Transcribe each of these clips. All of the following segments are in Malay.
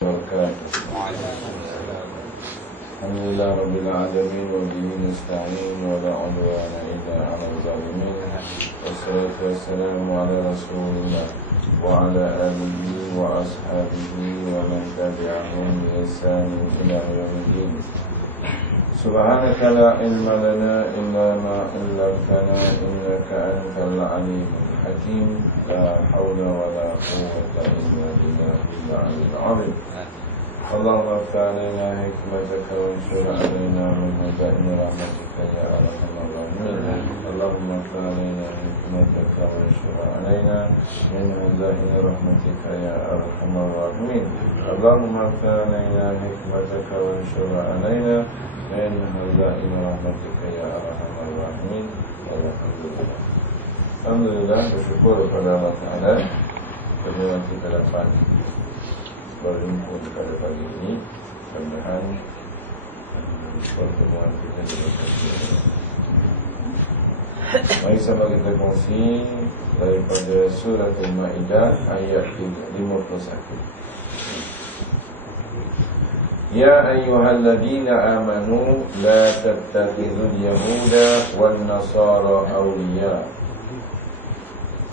Alhamdulillah Rabbil Alamin wa bihi nasta'in wa la udwana illa 'alal zalimin. Wassalatu wassalamu ala Rasulillah wa ala alihi wa ashabihi wa man tabi'ahum bi ihsanin ila yaumiddin. Subhanaka la ilma lana illa ma 'allamtana innaka antal alimul hakim. La haula wa la quwwata illa billahil 'aliyyil 'azim. Allahumma fa'alina hikmataka wa anshur alaina min hazaini rahmatika ya arhamar rahimin. Allahumma fa'alina hikmataka wa anshur alaina min hazaini rahmatika ya arhamar rahimin. Allahumma fa'alina hikmataka wa anshur alaina min hazaini rahmatika ya arhamar rahimin. Alhamdulillah, bersyukur kepada Allah Ta'ala kerana kita dapat berhimpun pada pagi ini. Mudah-mudahan pertemuan kita diberkati. Mari sama kita kongsi daripada surah Al-Ma'idah ayat 51. Ya ayyuhalladzina amanu la tattakhidhul yahuda wan nasara awliya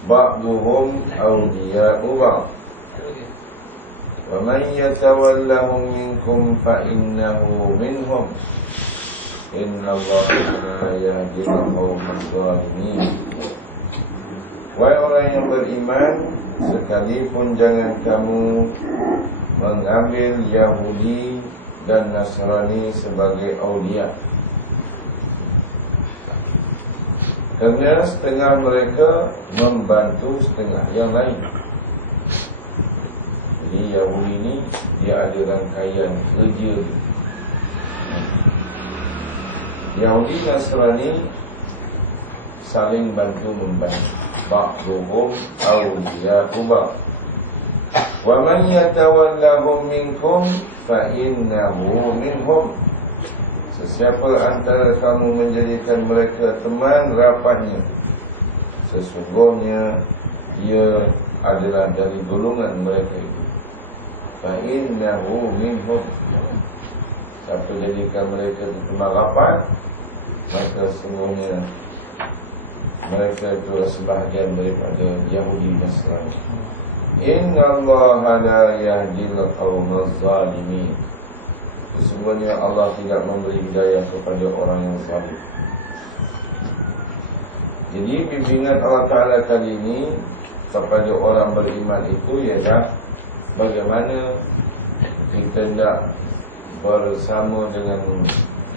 ba'duhum awliya'u ba'd wa man yatawallahum minkum fa innahu minhum innallaha la yahdil qauman zalimin. Wahai orang yang beriman, sekalipun jangan kamu mengambil Yahudi dan Nasrani sebagai aulia, kerana setengah mereka membantu setengah yang lain. Jadi Yahudi ini dia ada rangkaian kerja. Yahudi Nasrani saling bantu membantu. Ba'duhum awliya'u ba'd. Wa man yatawallahum minkum fa innahu minhum. Sesiapa antara kamu menjadikan mereka teman rapatnya, sesungguhnya ia adalah dari golongan mereka itu. Fa innahu minhum. Siapa jadikan mereka itu teman rapat, maka sesungguhnya mereka itu sebahagian daripada Yahudi dan Nasrani. Innallaha la yahdil qaumaz zalimin. Sesungguhnya Allah tidak memberi hidayah kepada orang yang zalim. Jadi bimbingan Allah Ta'ala kali ini kepada orang beriman itu ialah bagaimana kita hendak bersama dengan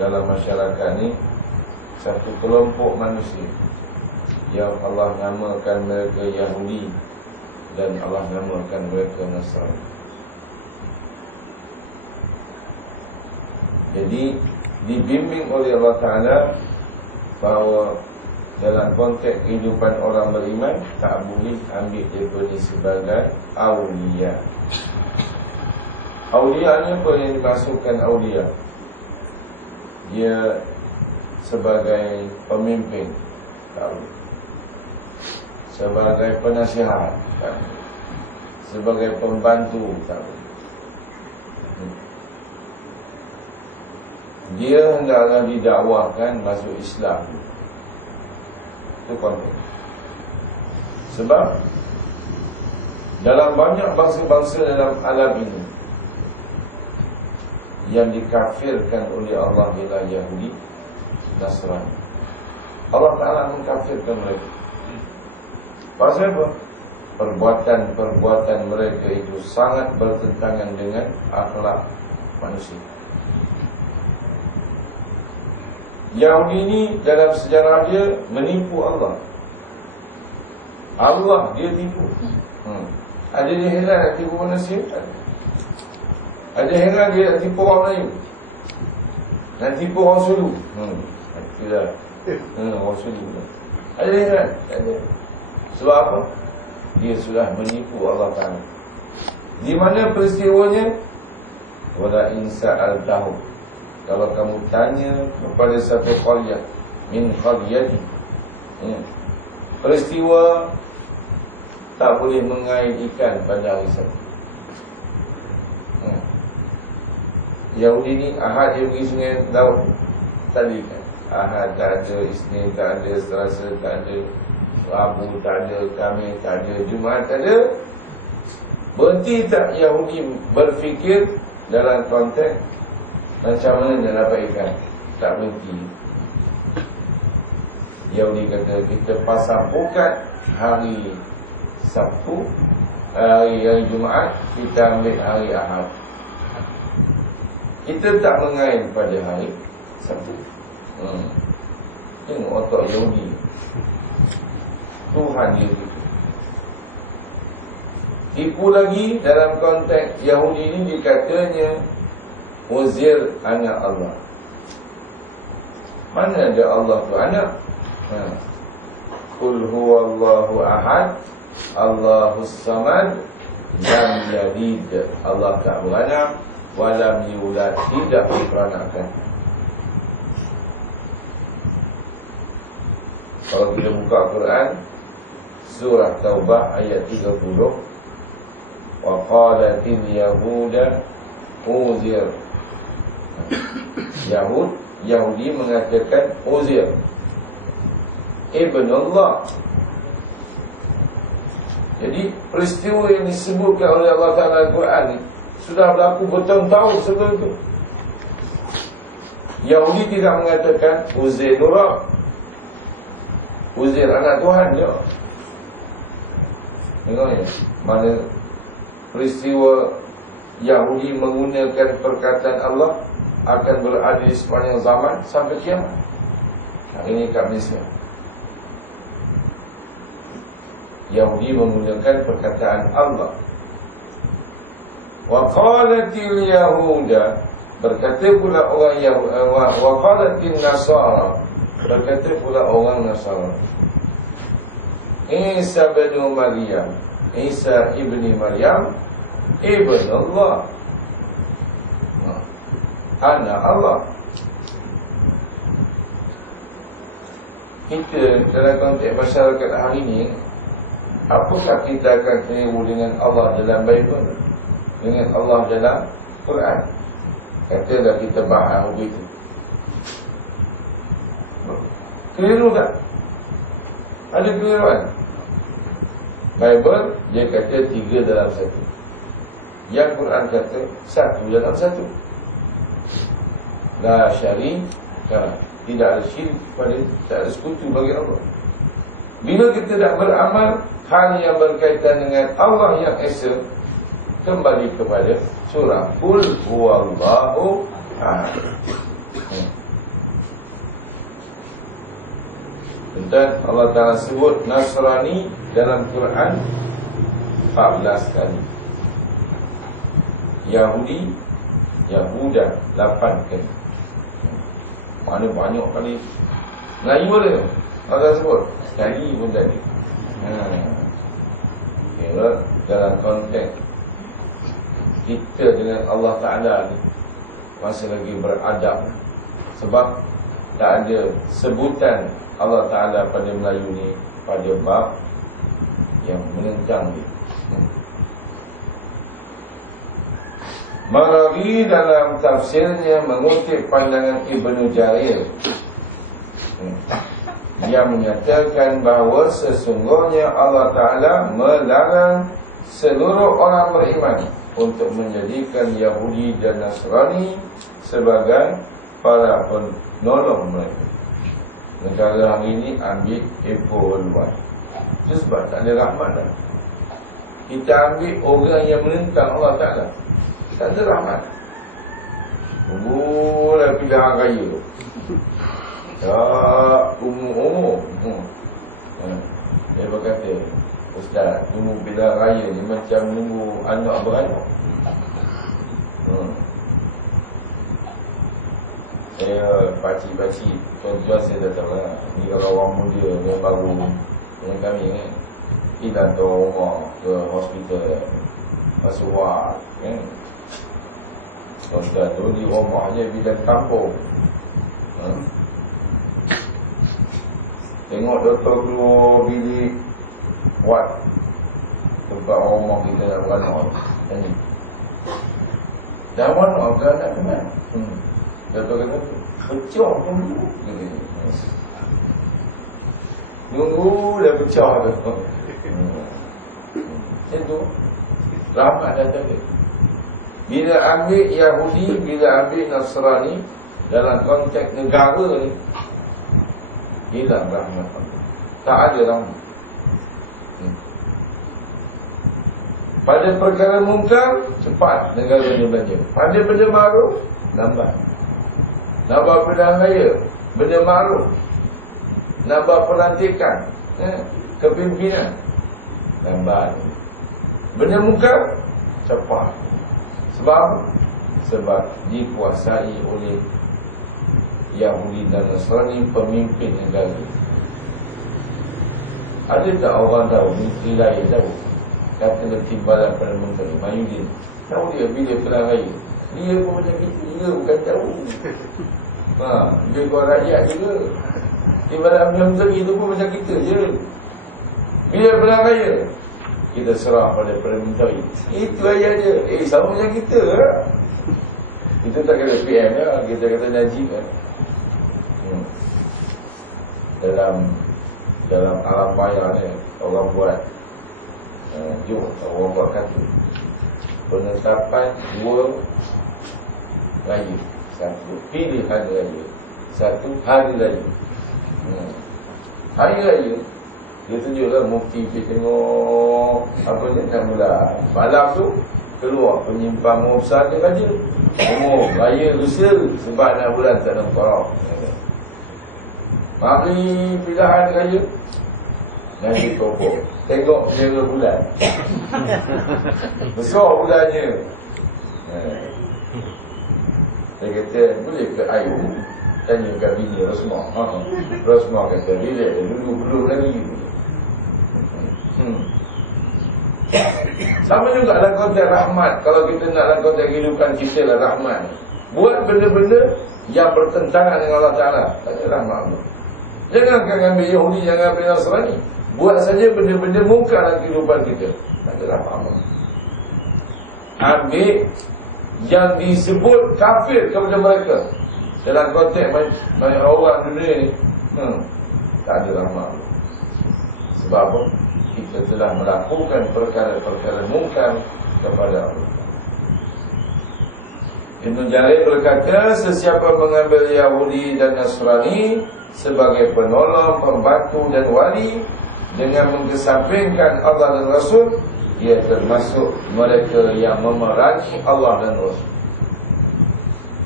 dalam masyarakat ni satu kelompok manusia yang Allah namakan mereka Yahudi dan Allah namakan mereka Nasrani. Jadi dibimbing oleh Allah Ta'ala bahawa dalam konteks kehidupan orang beriman tak boleh ambil daripada sebagai awliya. Awliya ni apa yang dimaksudkan awliya? Dia sebagai pemimpin, tak boleh. Sebagai penasihat, tak boleh. Sebagai pembantu, tak boleh. Dia hendaklah didakwahkan masuk Islam. Itu konteks. Sebab dalam banyak bangsa-bangsa dalam alam ini yang dikafirkan oleh Allah ialah Yahudi, Nasrani. Allah Ta'ala mengkafirkan mereka. Pasal apa? Perbuatan-perbuatan mereka itu sangat bertentangan dengan akhlak manusia. Yahudi ini dalam sejarah dia menipu Allah. Allah dia tipu. Ada dia heran nak tipu manusia? Ada heran dia nak tipu orang lain? Nak tipu orang Sulu? Tidak. Orang Sulu. Ada heran? Ada. Sebab apa? Dia sudah menipu Allah Ta'ala. Di mana peristiwanya? Wala insa'al-tahu. Kalau kamu tanya kepada satu qaryah min qaryati, peristiwa tak boleh mengait ikan pada hari Sabtu. Yahudi ni Ahad dia pergi sungai laut tadi kan. Ahad tak ada, Isnin tak ada, Selasa tak ada, Rabu tak ada, Khamis tak ada, Jumaat tak ada. Berhenti tak Yahudi berfikir dalam konteks macam mana nak dapat ikan? Tak berhenti. Yahudi kata kita pasang bukan hari Sabtu, hari Jumaat, kita ambil hari Ahad. Kita tak mengain pada hari Sabtu. Tengok otak Yahudi. Tuhan dia gitu. Tipu lagi dalam konteks Yahudi ini dikatanya Uzair anak Allah. Mana ada Allah tu anak? Qul huwallahu ahad, Allahus samad, lam yalid. Allah tak beranak, walam yulad, tidak diperanakan. Kalau kita buka Quran surah Taubah ayat 30, wa qalatil yahuda Uzair. Yahudi mengatakan Uzair Ibn Allah. Jadi peristiwa yang disebutkan oleh Allah Ta'ala Al-Quran ni sudah berlaku bertahun-tahun sebelum itu. Yahudi tidak mengatakan Uzair Nurah, Uzair anak Tuhan je. Tengok ni, mana peristiwa Yahudi menggunakan perkataan Allah akan berada di sepanjang zaman sampai kiamat. Hari ini kat Malaysia Yahudi menggunakan perkataan Allah. Wa qalatil yahuda, berkata pula orang Yahudi, wa qalatil nasara, berkata pula orang Nasara, Isa bin Maryam, Isa ibni Maryam ibn Allah, anak Allah. Kita dalam konteks masyarakat hari ini, apakah kita akan keliru dengan Allah dalam Bible, dengan Allah dalam Quran? Katalah kita faham begitu. Keliru tak? Ada keliruan. Bible dia kata 3 dalam 1. Yang Quran kata 1 dalam 1. La syarika, tidak ada syirik pada, tak ada sekutu bagi Allah. Bila kita dah beramal hal yang berkaitan dengan Allah yang Esa, kembali kepada surah Qul huwallahu ahad. Dan Allah Ta'ala sebut Nasrani dalam Quran 14 kali. Yahudi, Yahuda 8 kali. Mana banyak kali. Melayu ada Allah sebut sekali pun tadi. Kira dalam konteks kita dengan Allah Ta'ala ni masih lagi beradab. Sebab tak ada sebutan Allah Ta'ala pada Melayu ni pada bab yang menentang dia. Marawi dalam tafsirnya mengutip pandangan Ibnu Jarir yang menyatakan bahawa sesungguhnya Allah Ta'ala melarang seluruh orang beriman untuk menjadikan Yahudi dan Nasrani sebagai para penolong mereka. Negara hari ini ambil worldwide. Itu sebab tak ada rahmat dah. Kita ambil orang yang menentang Allah Ta'ala, tak ada rahmat. Boleh pilihan raya tu. Tak umur-umur. Dia berkata, Ustaz, tunggu pilihan raya ni macam nunggu anak beranak. Saya pakcik-pakcik, tuan-tuan saya dah tahu lah. Ni kalau orang muda yang baru dengan kami kan, kita hantar rumah ke hospital Pasuruan kan. Tuan-tuan tu di rumah je bidan kampung. Tengok doktor keluar bilik wad tempat rumah kita nak beranak ni. Dah mana ke nak kenal? Kata-kata pecah pun dulu. Nunggu dah pecah tu. Macam tu. Rahmat datang dia. Bila ambil Yahudi, bila ambil Nasrani dalam konteks negara ni, hilang rahmat Allah. Tak ada rahmat. Pada perkara mungkar, cepat negara ni belanja. Pada benda ma'ruf, lambat. Nak buat pilihan raya, benda ma'ruf, nak buat pelantikan, kepimpinan, lambat. Benda mungkar, cepat. Sebab dikuasai oleh Yahudi dan Nasrani, pemimpin negara. Ada tak orang tahu, menteri lain tahu, kata timbalan Perdana Menteri Mahyudin, tahu dia bila pilihan raya? Dia pun macam kita juga, bukan tahu. Dia buat rakyat juga. Timbalan Perdana Menteri itu pun macam kita je. Bila pilihan raya, kita serah pada Perdana Menteri. Itu ayat dia. Sama macam kita. Kita tak kata PM ya, kita kata Najib kan. Dalam alam maya ni, orang buat orang buat kartu penetapan 2 raya. 1 pilihan raya, 1 hari raya. Hari raya dia tunjuklah mufti pergi tengok apa ni nak mula. Malam tu keluar penyimpang besar dia raja. Raya lusa sebab nak bulan tak nampak. Mari pilihan raya Nabi Topok tengok jera bulan. Besar bulannya. Dia kata, boleh ke air? Tanyakan bini Rosmah. Rosmah kata, bila dulu belum lagi. Sama juga dalam konteks rahmat. Kalau kita nak dalam konteks kehidupan kita lah rahmat. Buat benda-benda yang bertentangan dengan Allah Ta'ala, tak ada rahmat Allah. Jangan ambil Yahudi, jangan ambil Nasrani. Buat saja benda-benda mungkar dalam kehidupan kita, tak ada rahmat Allah. Ambil yang disebut kafir kepada mereka dalam konteks banyak orang dunia ni, tak ada rahmat Allah. Sebab apa? Kita telah melakukan perkara-perkara mungkar kepada Allah. Ibn Jarir berkata, sesiapa mengambil Yahudi dan Nasrani sebagai penolong, pembantu dan wali dengan mengesampingkan Allah dan Rasul, ia termasuk mereka yang memerangi Allah dan Rasul.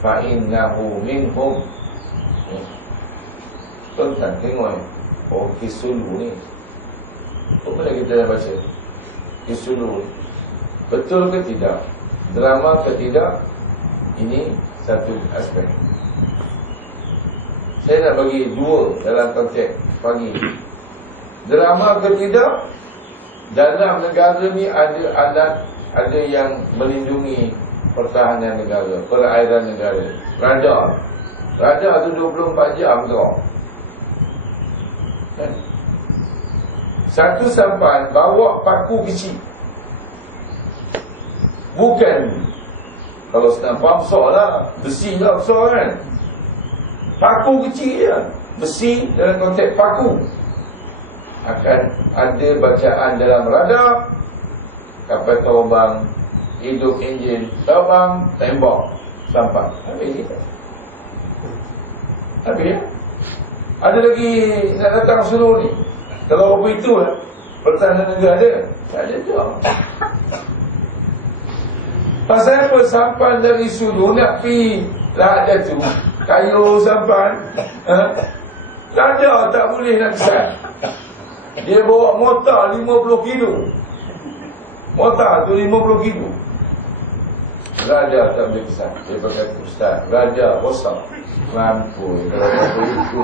Fa'innahu minhum. Tuan-tuan tengok ni, Kisulu ni, apa lagi kita dah baca? Kisulu ni betul ke tidak? Drama ke tidak? Ini satu aspek. Saya nak bagi 2 dalam konteks pagi. Drama ke tidak? Dalam negara ni ada alat, ada yang melindungi pertahanan negara, perairan negara. Radar tu 24 jam tu. Satu sampan bawa paku kecil. Bukan kalau senang faham besar lah, besi lah besar kan. Paku kecil je, besi dalam konteks paku. Akan ada bacaan dalam radar, kapal terbang, hidup enjin, terbang, tembak, sampai. Habis kita. Habis ya. Ada lagi nak datang seluruh ni. Kalau apa itu lah, pertahanan negara ada. Tak ada tu. Pasal apa sampan dari Sulu nak pergi lah ada tu, kayu sampan, radar tak boleh nak kesan. Dia bawa motor 50 kilo. Motor tu 50 kilo. Radar tak boleh kesan. Dia berkata, Ustaz, radar rosak. Mampu kalau apa itu.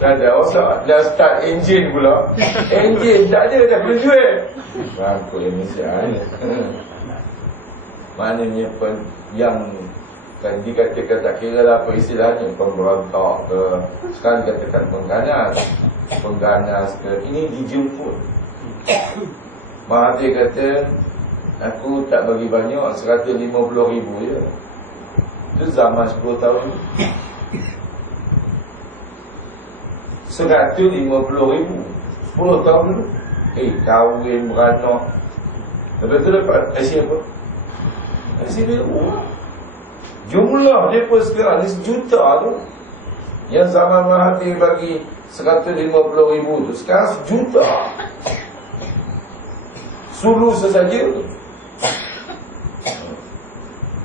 Radar rosak. Dah start enjin pula. Enjin tak ada, dah boleh jual. Mampu yang mesti ada. Maknanya yang kan dikatakan tak kira lah apa istilahnya, pemberontak ke, sekarang dikatakan pengganas ke, ini dijemput. Mahathir kata Aku tak bagi banyak, 150,000 je. Itu zaman 10 tahun ni. 150,000 10 tahun dulu. Kahwin, beranak. Lepas tu dapat IC apa? IC biru. Jumlah dia pun sekarang ni sejuta tu. Yang zaman Mahathir bagi 150,000 tu, sekarang sejuta. Sulu sesaja tu.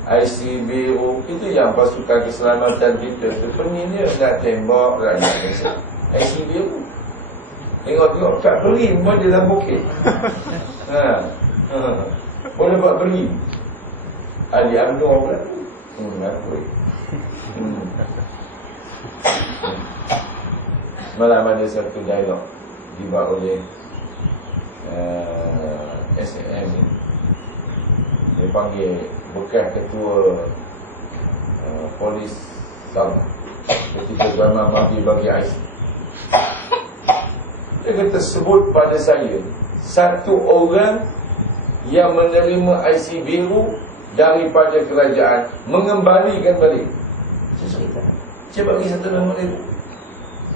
IC biru. Itu yang pasukan keselamatan kita. Sebenarnya nak tembak rakyat Malaysia. IC biru. Tengok-tengok kat beri pun dia dalam bukit. Boleh buat beri. Ali UMNO pula. Malam ada satu dialog dibuat oleh SNM ni. Dia panggil bekas ketua polis Sabah ketika zaman Mahdi bagi IC. Dia kata, sebut pada saya satu orang yang menerima IC biru daripada kerajaan, mengembalikan balik. Saya bagi satu nama dia.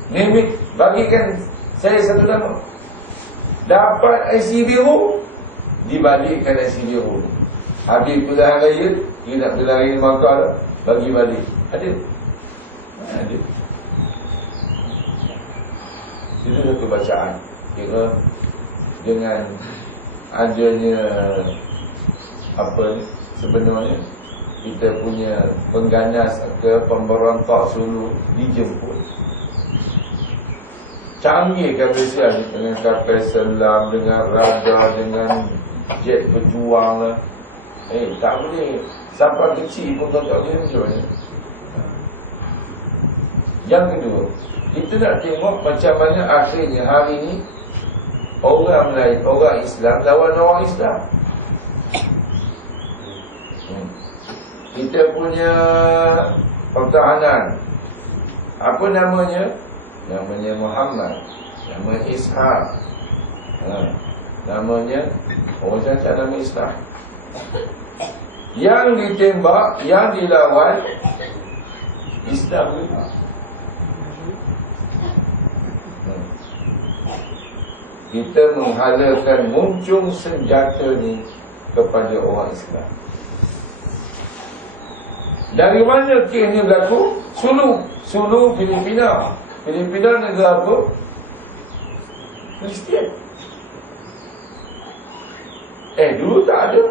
Name it, bagikan saya satu nama. Dapat IC biru, dibalikkan IC biru. Habis pilihan raya, dia nak pilihan raya Makkah, bagi balik. Ada? Ada. Itu satu bacaan. Kira dengan adanya apa ni, sebenarnya kita punya pengganas ke pemberontak Sulu dijemput. Canggih kan Malaysia ni, dengan kapal selam, dengan radar, dengan jet berjuang lah. Tak boleh. Sampai kecil pun tak boleh macam mana. Yang kedua, kita nak tengok macam mana akhirnya hari ni orang Melayu, orang Islam lawan orang Islam. Kita punya pertahanan, apa namanya? Namanya Muhammad, nama Ishaq, namanya orang cacat nama Islam. Yang ditembak, yang dilawan Islam juga. Kita menghalakan muncung senjata ni kepada orang Islam. Dari mana kes ni berlaku? Sulu Filipina. Filipina negara apa? Kristian. Dulu tak ada.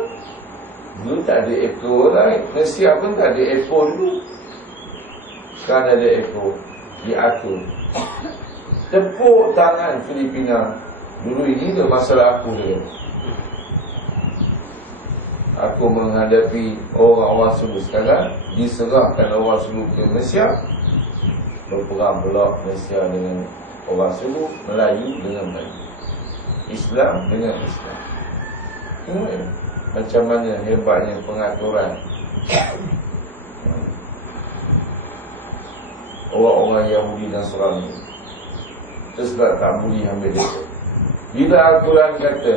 Dulu tak ada ekor lain. Malaysia pun tak ada ekor dulu. Sekarang ada ekor. Diatur. Tepuk tangan Filipina. Dulu ini tu masalah aku dia. Aku menghadapi orang-orang Sulu. Sekarang diserahkan orang Sulu ke Malaysia. Berperang pula Malaysia dengan orang Sulu, Melayu dengan Melayu, Islam dengan Islam. Macam mana hebatnya pengaturan. Orang-orang Yahudi dan Nasrani. Terus tak boleh ambil dia. Bila Al-Quran kata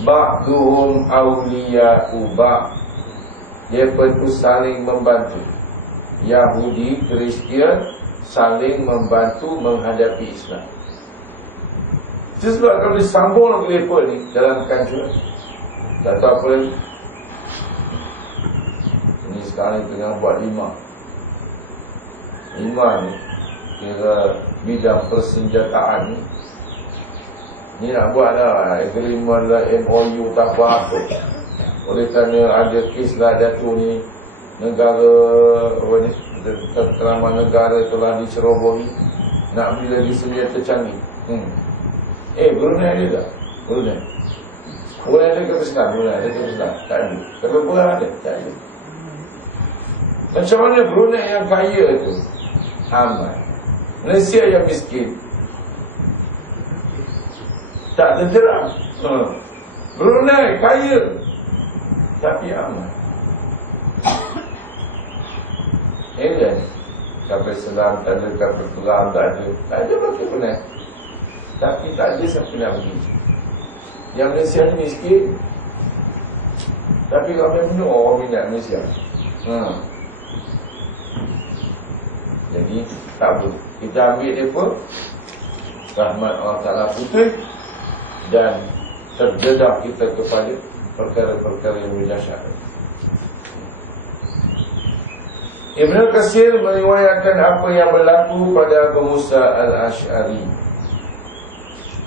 ba'duhum awliya'u ba', mereka itu saling membantu. Yahudi, Kristian saling membantu menghadapi Islam. Itu sebab kalau disambung mereka ni dalam kancah, tak tahu apa lagi. Ini sekarang ni tengah buat 5 ni, kira bidang persenjataan ni. Ni nak buat lah agreement lah, MOU tak apa. Oleh kerana ada kes lah Datuk ni, negara apa ni, terama negara telah dicerobohi, nak beli lagi senjata canggih. Brunei ada tak? Brunei ada kata Islam? Brunei ada kata Islam? Tak ada. Kata Brunei ada? Tak ada. Macam mana Brunei yang kaya tu aman, Malaysia yang miskin tak tenteram. Brunei kaya tapi aman. Kan? Kapal selam tak ada, kapal perang tak ada. Tak ada pakai Brunei. Tapi tak ada siapa nak pergi. Yang Malaysia ni miskin. Tapi ramai punya orang minat Malaysia. Jadi tak boleh. Kita ambil dia pun rahmat Allah Ta'ala putih dan terdedah kita kepada perkara-perkara yang dahsyat. Ibn Katsir meriwayatkan apa yang berlaku pada Abu Musa al-Ash'ari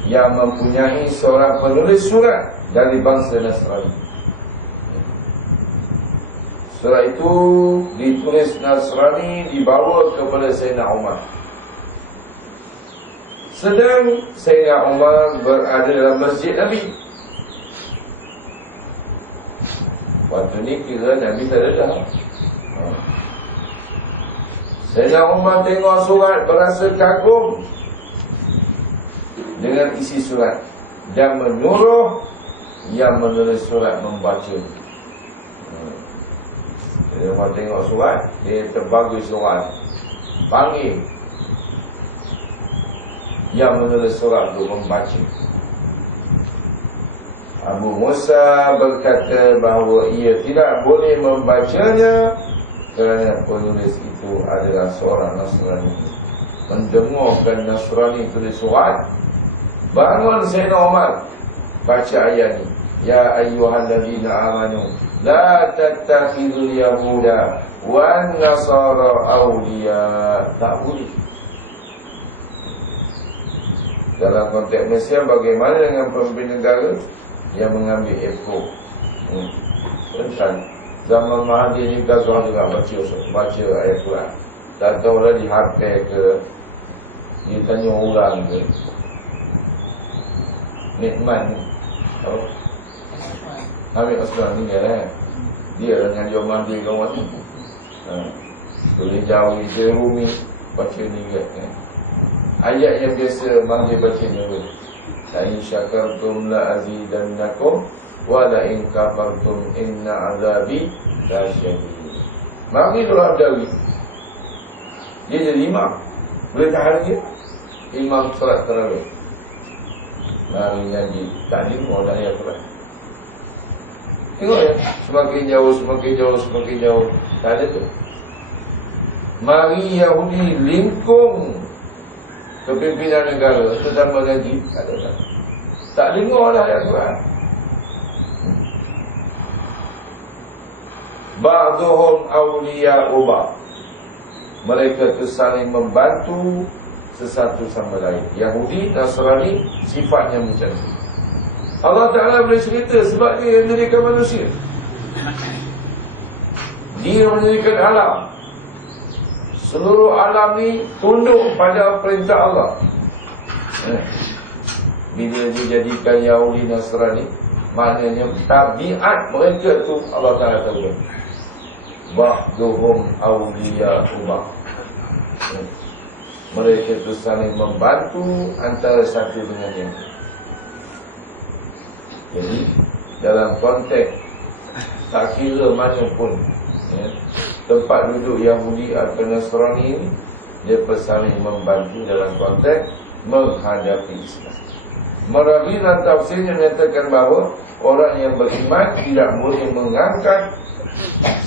yang mempunyai seorang penulis surat dari bangsa Nasrani. Surat itu ditulis Nasrani, dibawa kepada Sayyidina Umar. Sedang Sayyidina Umar berada dalam masjid Nabi. Waktu ni kira Nabi tak ada dah. Sayyidina Umar tengok surat, berasa kagum dengan isi surat dan menyuruh yang menulis surat membaca. Sayyidina Umar tengok surat, dia terbagi surat, panggil yang menulis surat untuk membaca. Abu Musa berkata bahawa ia tidak boleh membacanya kerana penulis itu adalah seorang Nasrani. Mendengarkan Nasrani tulis surat, bangun Sayyidina Umar baca ayat ni, ya ayyuhallazina amanu la tattakhidul yahuda wan nasara awliya. Tak boleh. Dalam konteks Malaysia, bagaimana dengan pemimpin negara yang mengambil ekor? Tentang zaman Mahathir ni gagah juga baca ayat Quran. Tak tahulah dihafal ke, dia tanya orang ke. Nikmat ni Hamid Osman ni dia dengan Johor Mahathir kawan ni. Boleh jauh dia Rumi baca ni kan. Ayat yang biasa Mahathir baca ni apa? La in syakartum la azidannakum wa la in kafartum inna azabi lasyadid. Mahathir tu Abdawi, dia jadi imam. Boleh tahan dia imam solat tarawih. Mari nyanyi taklim orang ayat Quran. Tengok ya, semakin jauh, semakin jauh, semakin jauh. Tak ada tu. Mari Yahudi lingkung kepimpinan negara, terutama lagi tak ada. Tak dengar dah ayat Quran. Ba'duhum awliya'u ba'd. Mereka tu saling membantu sesatu sama lain. Yahudi, Nasrani sifatnya macam itu. Allah Ta'ala boleh cerita sebab dia mendirikan manusia. Dia mendirikan alam. Seluruh alam ni tunduk pada perintah Allah. Bila dia jadikan Yahudi, Nasrani, maknanya tabiat mereka tu Allah Ta'ala tahu. Ba'duhum awliya'u ba'd. Mereka itu saling membantu antara satu dengan yang lain. Jadi dalam konteks tak kira mana pun tempat duduk Yahudi atau Nasrani ini, dia saling membantu dalam konteks menghadapi Islam. Merawi dan tafsirnya menyatakan bahawa orang yang beriman tidak boleh mengangkat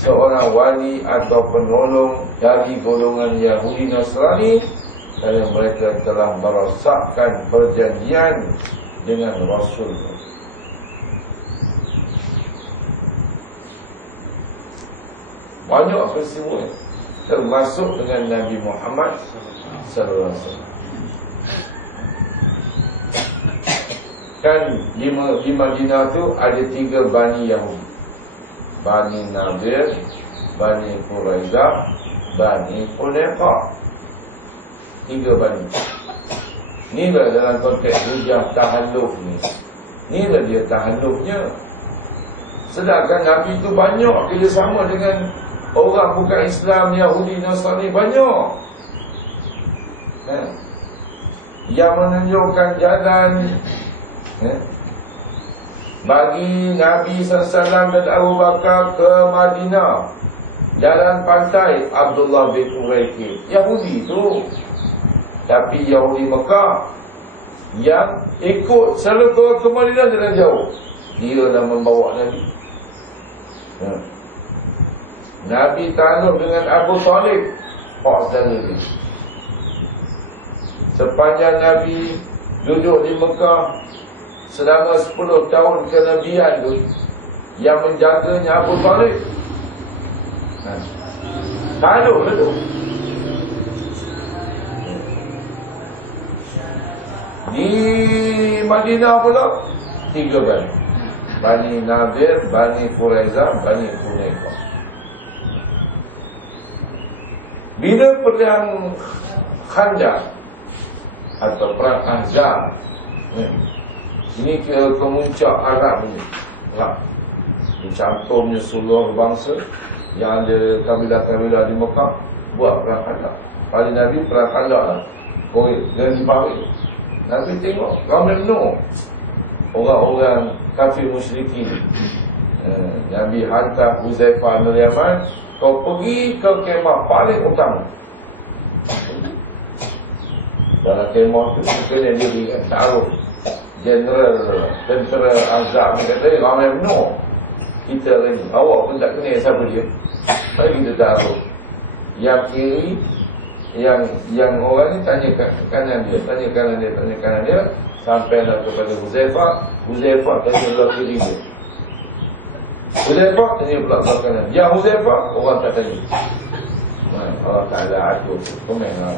seorang wali atau penolong dari golongan Yahudi Nasrani kerana mereka telah merosakkan perjanjian dengan Rasul. Banyak peristiwa termasuk dengan Nabi Muhammad sallallahu alaihi wasallam. Kan di Madinah tu ada 3 Bani Yahudi. Bani Nadir, Bani Quraidah, Bani Qunayqah. 3 Bani. Inilah dalam konteks hujah tahalluf ni. Inilah dia tahallufnya. Sedangkan Nabi itu banyak kerjasama dengan orang bukan Islam, Yahudi, Nasrani, banyak. Yang menunjukkan jalan bagi Nabi SAW dan Abu Bakar ke Madinah. Jalan pantai Abdullah bin Uraiqid, Yahudi itu. Tapi Yahudi Mekah yang ikut selalu ke Madinah jalan jauh, dia dah membawa Nabi. Nabi takluk dengan Abu Talib. Saudara ni, sepanjang Nabi duduk di Mekah selama 10 tahun kenabian tu, yang menjaganya Abu Talib. Takluk lah tu. Di Madinah pula 3 Bani. Bani Nadir, Bani Quraizah, Bani Hunaifah. Bila perang Khandaq atau perang Ahzab, ini kemuncak Arab ni, dicampurnya seluruh bangsa yang ada kabilah-kabilah di Mekah buat perang Khandaq. Pada Nabi perang Khandaq lah, Korea dan di Paris. Nabi tengok ramai penuh orang-orang kafir musyrikin. Nabi hantar Huzaifah bin Yaman, kau pergi ke kemah paling utama. Dalam kemah tu kena diri ta'aruf. General tentera Ahzab ni kata ramai penuh. Kita ni, awak pun tak kenal siapa dia. Mari kita ta'aruf. Yang kiri, yang orang ni tanya kanan dia, tanya kanan dia, sampailah kepada Huzaifah. Huzaifah tanya belah kiri dia. Huzaifah tanya belah kanan. Yang Huzaifah orang tak tanya. Allah Ta'ala atur komen lah.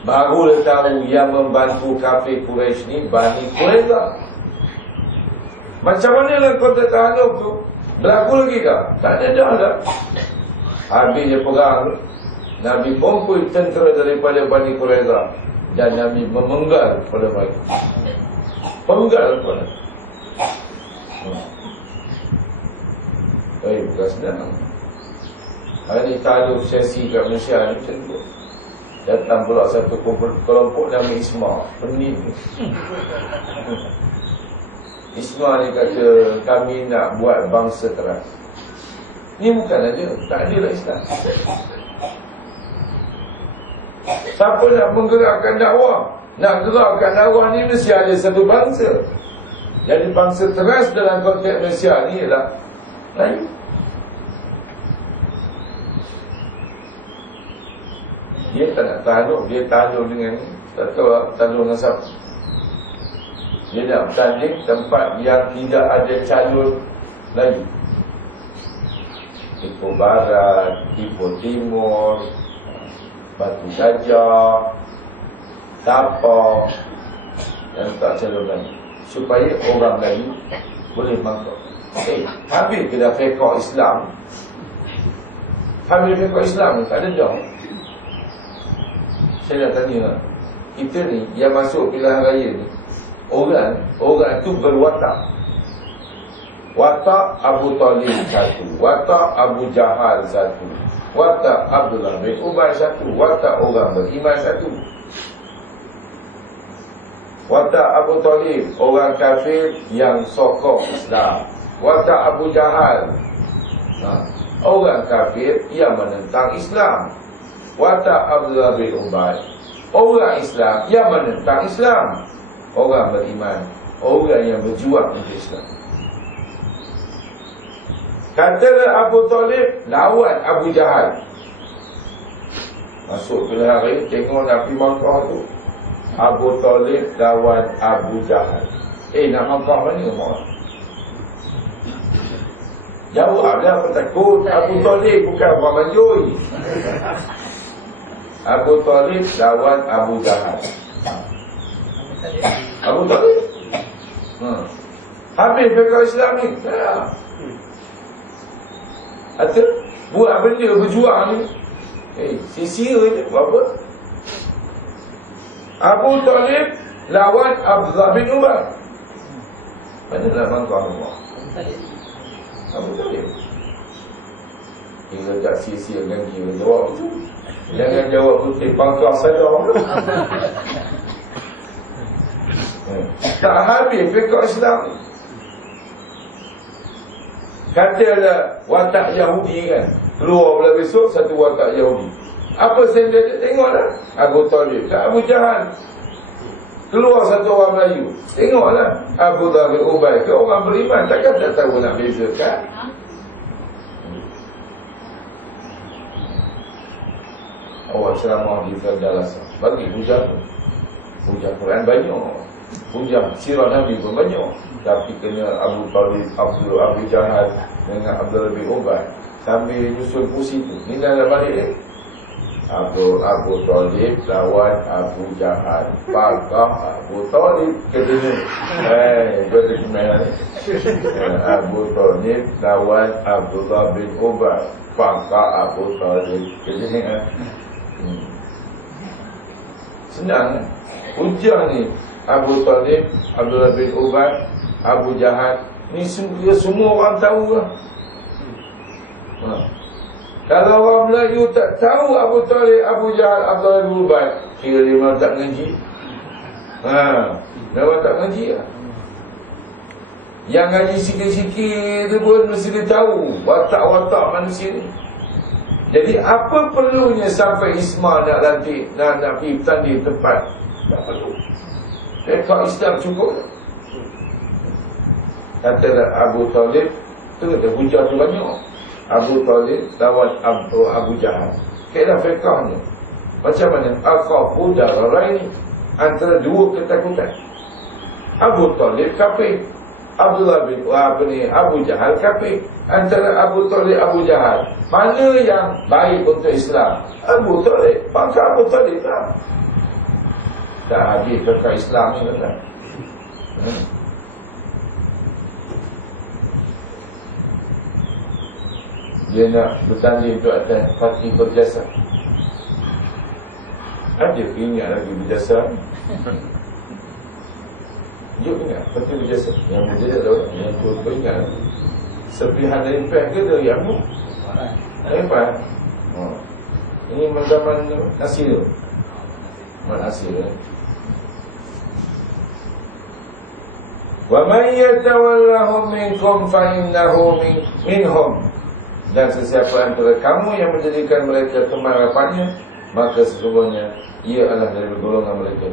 Barulah tahu yang membantu kafir Quraisy ni Bani Quraizah. Macam mana lah konteks tahaluk tu berlaku lagi tak? Tak ada dah lah. Habis dia perang, Nabi kumpul tentera daripada Bani Quraizah dan Nabi memenggal pada mereka. Penggal pada. Bukan senang. Hari ni tahaluk sesi kat Malaysia ni macam tu. Datang pula satu kelompok nama Isma, pening. Isma ni kata kami nak buat bangsa terang. Ni bukan aja, tak ada lah Islam. Siapa nak menggerakkan dakwah? Nak gerakkan dakwah ni mesti ada satu bangsa. Jadi bangsa teras dalam konteks Malaysia ni ialah Melayu. Dia tak nak tahluk, dia tahluk dengan tak tahu lah, tahluk dengan siapa. Dia nak bertanding tempat yang tidak ada calon lagi. Ipoh Barat, Ipoh Timur, Batu Gajah, Tapau, dan tak calon lagi, supaya orang lagi boleh mangkuk. Habis ke dah fiqh Islam? Habis fiqh Islam ni tak ada dah. Saya nak tanya lah, kita ni yang masuk pilihan raya ni, orang tu berwatak. Watak Abu Talib satu, watak Abu Jahal satu, watak Abdullah bin Ubay satu, watak orang beriman satu. Watak Abu Talib, orang kafir yang sokong Islam. Watak Abu Jahal, orang kafir yang menentang Islam. Watak Abdullah bin Ubay, orang Islam yang menentang Islam. Orang beriman, orang yang berjuang untuk Islam. Kata Abu Talib lawan Abu Jahal. Masuk ke hari, tengok Nabi Makkah tu, Abu Talib lawan Abu Jahal. Nak Makkah mana umur? Jawablah, apa takut? Abu Talib bukan orang Manjui. Abu Talib lawan Abu Jahal. Abu Talib habis fiqh Islam ni. Atau buat benda berjuang ni, sia-sia je. Apa? Abu Talib lawan Abdullah bin Ubay. Mana nak mangkau Allah? Abu Talib. Kira tak sia-sia kan, kira jawab tu. Jangan jawab putih pangkau saja. Tak habis fiqh Islam. Katalah watak Yahudi kan, keluar pula besok satu watak Yahudi. Apa sendiri tengoklah, Abu Talib tak Abu Jahal. Keluar satu orang Melayu. Tengoklah Abu Dhar bin Ubay ke orang beriman. Takkan tak tahu nak bezakan. Awak ceramah di Firdaus. Bagi hujah tu. Hujah Quran banyak. Hujah sirah Nabi pun banyak. Tapi kena Abu Talib, Abu Jahal dengan Abdul bin Ubay. Sambil nyusul kursi tu. Ni dah balik dia. Abu Talib lawan Abu Jahal. Pakah Abu Talib katanya. Betul kemana ni? Abu Talib lawan Abdullah bin Ubay. Pakah Abu Talib katanya. Senang. Hujah ni Abu Talib, Abdullah bin Ubay, Abu Jahal. Ni semua orang tahu lah. Kalau orang Melayu tak tahu Abu Talib, Abu Jahal, Abdullah bin Ubay, kira dia memang tak mengaji. Memang tak mengaji lah. Yang ngaji sikit-sikit tu pun mesti dia tahu watak-watak manusia ni. Jadi apa perlunya sampai Ismail nak lantik, nak pergi bertanding tempat? Tak perlu. Rekod Islam cukup. Katalah Abu Talib, tu kata hujah tu banyak. Abu Talib lawan Abu Jahal. Kailah fiqahnya. Macam mana? Aqafu dararaini, antara dua ketakutan. Abu Talib kafir, Abdullah bin Abu Jahal kafir. Antara Abu Talib, Abu Jahal, mana yang baik untuk Islam? Abu Talib. Maka Abu Talib lah. Tak habis kata Islam ni kan. Dia nak bertanding untuk atas parti berjasa. Ada ingat lagi berjasa? Jom ingat parti berjasa. Yang muda tu, yang tua ingat. Serpihan dari PEH ke dari Amu? Dari PEH. Ini zaman Nasir. Nasir. Wa man yatawallahum minkum fa innahu minhum. Dan sesiapa antara kamu yang menjadikan mereka teman rapannya, maka sesungguhnya ia adalah dari golongan mereka.